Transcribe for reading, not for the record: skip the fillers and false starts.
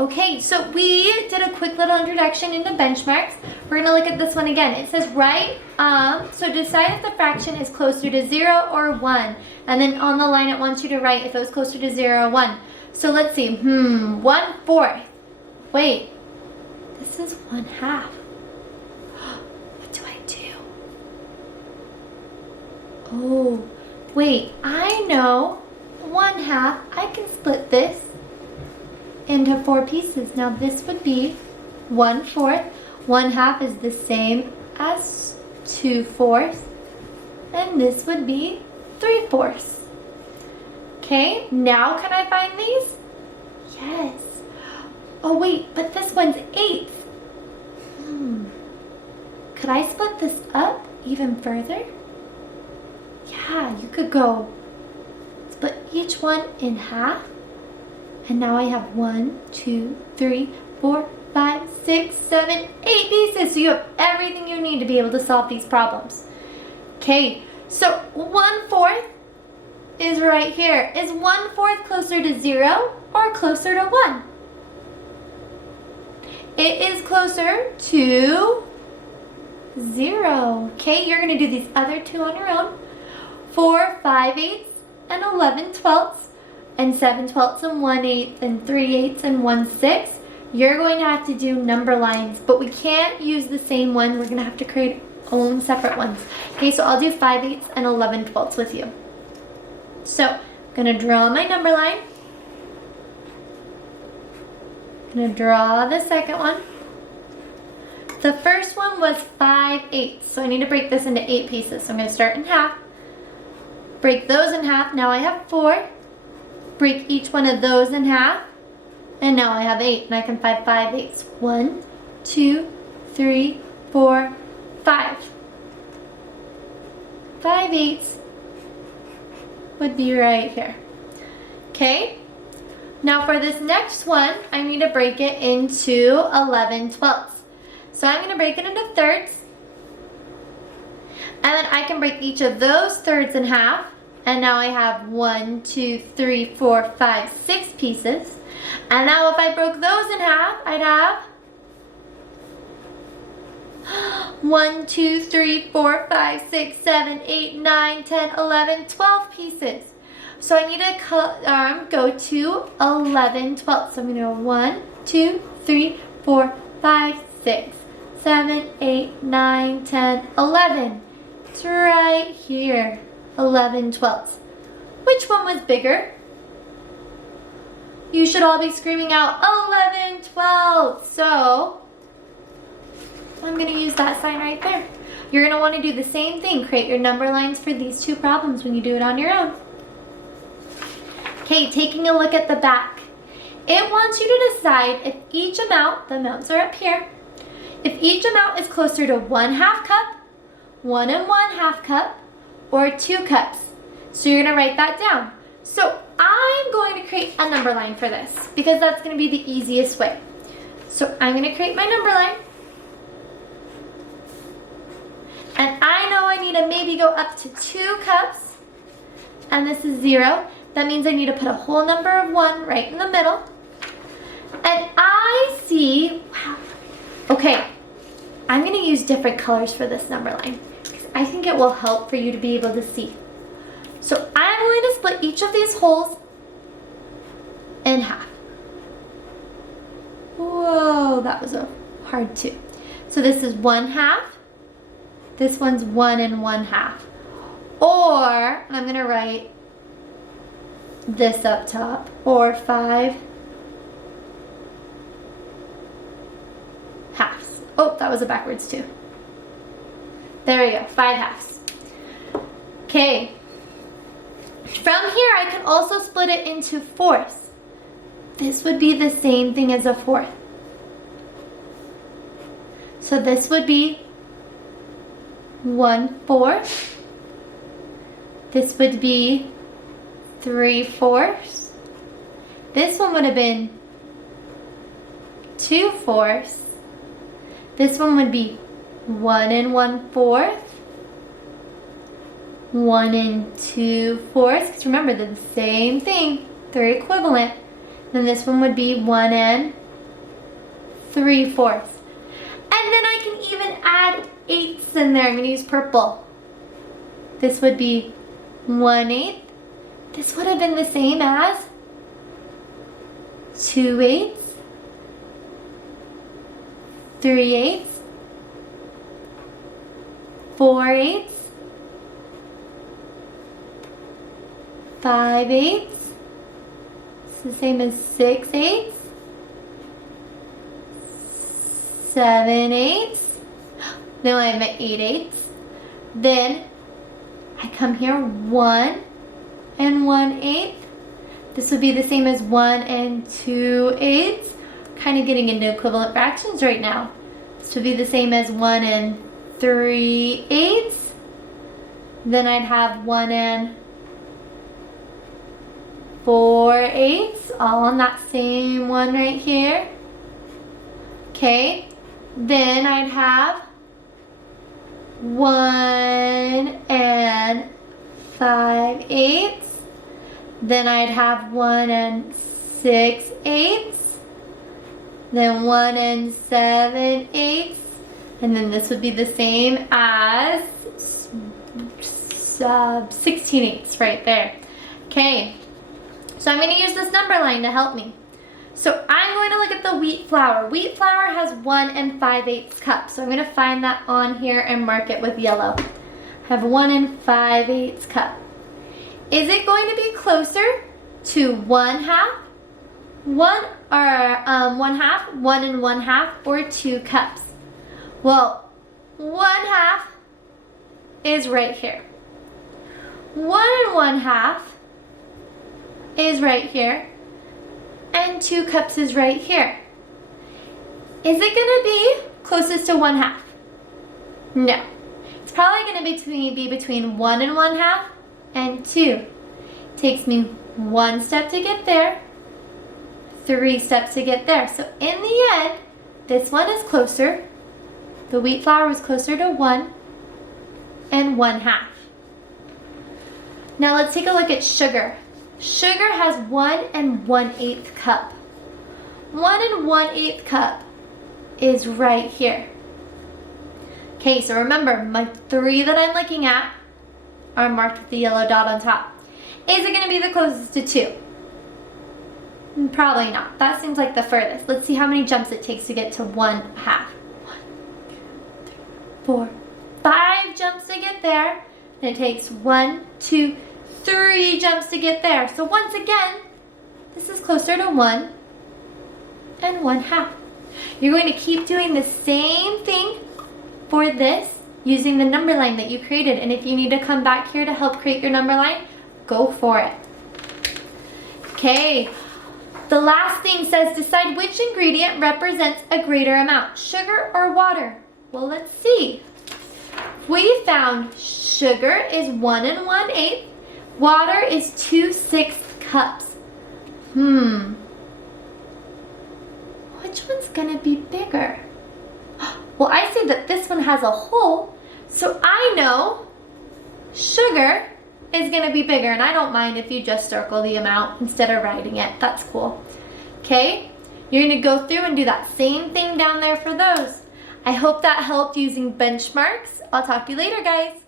Okay, so we did a quick little introduction into benchmarks. We're gonna look at this one again. It says write, so decide if the fraction is closer to 0 or 1. And then on the line it wants you to write if it was closer to 0 or 1. So let's see, 1/4. Wait, this is 1/2. What do I do? Oh, wait, I know 1/2. I can split this into 4 pieces. Now this would be 1/4. 1/2 is the same as 2/4, and this would be 3/4. Okay, now can I find these? Yes. Oh wait, but this one's 1/8. Could I split this up even further? Yeah, you could go split each one in half. And now I have 1, 2, 3, 4, 5, 6, 7, 8 pieces. So you have everything you need to be able to solve these problems. Okay, so 1/4 is right here. Is 1/4 closer to 0 or closer to 1? It is closer to 0. Okay, you're going to do these other two on your own. 4 5/8 and 11/12. And 7/12 and 1/8 and 3/8 and 1/6. You're going to have to do number lines, but we can't use the same one. We're going to have to create own separate ones. Okay, so I'll do 5/8 and 11/12 with you. So I'm going to draw my number line. I'm going to draw the second one. The first one was 5/8, so I need to break this into 8 pieces. So I'm going to start in half, break those in half. Now I have 4. Break each one of those in half, and now I have 8, and I can find 5/8. 1, 2, 3, 4, 5. 5/8 would be right here. Okay, now for this next one, I need to break it into 11/12. So I'm going to break it into thirds, and then I can break each of those thirds in half. And now I have 1, 2, 3, 4, 5, 6 pieces. And now if I broke those in half, I'd have 1, 2, 3, 4, 5, 6, 7, 8, 9, 10, 11, 12 pieces. So I need to go to 11/12. So I'm going to go 1, 2, 3, 4, 5, 6, 7, 8, 9, 10, 11. It's right here. 11/12. Which one was bigger? You should all be screaming out 11/12. So I'm going to use that sign right there. You're going to want to do the same thing. Create your number lines for these two problems when you do it on your own. Okay, taking a look at the back. It wants you to decide if each amount, the amounts are up here, if each amount is closer to 1/2 cup, 1 1/2 cup, or 2 cups. So you're going to write that down. So I'm going to create a number line for this because that's going to be the easiest way. So I'm going to create my number line. And I know I need to maybe go up to 2 cups. And this is 0. That means I need to put a whole number of 1 right in the middle. And I see, wow. Okay, I'm going to use different colors for this number line. I think it will help for you to be able to see. So I'm going to split each of these holes in half. Whoa, that was a hard 2. So this is 1/2. This one's 1 1/2. Or I'm going to write this up top, or 5 halves. Oh, that was a backwards 2. There we go, 5 halves. Okay. From here, I can also split it into fourths. This would be the same thing as a fourth. So this would be 1/4. This would be 3/4. This one would have been 2/4. This one would be 1 1/4. 1 2/4. Because remember, they're the same thing. They're equivalent. Then this one would be 1 3/4. And then I can even add 8ths in there. I'm going to use purple. This would be 1/8. This would have been the same as 2/8, 3/8, 4/8, 5/8. It's the same as 6/8, 7/8. Then I have my 8/8. Then I come here 1 and 1/8. This would be the same as 1 and 2/8. Kind of getting into equivalent fractions right now. This would be the same as 1 and 3/8. Then I'd have 1 and 4/8, all on that same one right here. Okay, then I'd have 1 and 5/8. Then I'd have 1 and 6/8. Then 1 and 7/8. And then this would be the same as 16/8 right there. Okay, so I'm going to use this number line to help me. So I'm going to look at the wheat flour. Wheat flour has 1 and 5/8 cups. So I'm going to find that on here and mark it with yellow. I have 1 and 5/8 cup. Is it going to be closer to 1/2, 1 and 1/2, or 2 cups? Well, 1/2 is right here. 1 and 1/2 is right here. And 2 cups is right here. Is it going to be closest to 1/2? No. It's probably going to be between 1 and 1/2 and 2. Takes me 1 step to get there, 3 steps to get there. So in the end, this one is closer. The wheat flour was closer to 1 and 1/2. Now let's take a look at sugar. Sugar has 1 and 1/8 cup. 1 and 1/8 cup is right here. Okay, so remember, my 3 that I'm looking at are marked with the yellow dot on top. Is it going to be the closest to 2? Probably not. That seems like the furthest. Let's see how many jumps it takes to get to 1/2. 1, 2, 3, 4, 5 jumps to get there. And it takes 1, 2, 3 jumps to get there. So once again, this is closer to 1 and 1/2. You're going to keep doing the same thing for this using the number line that you created. And if you need to come back here to help create your number line, go for it. Okay, the last thing says decide which ingredient represents a greater amount, sugar or water. Well, let's see. We found sugar is 1 and 1/8. Water is 2/6 cups. Which one's gonna be bigger? Well, I see that this one has a hole, so I know sugar is gonna be bigger, and I don't mind if you just circle the amount instead of writing it. That's cool. Okay, you're gonna go through and do that same thing down there for those. I hope that helped using benchmarks. I'll talk to you later, guys.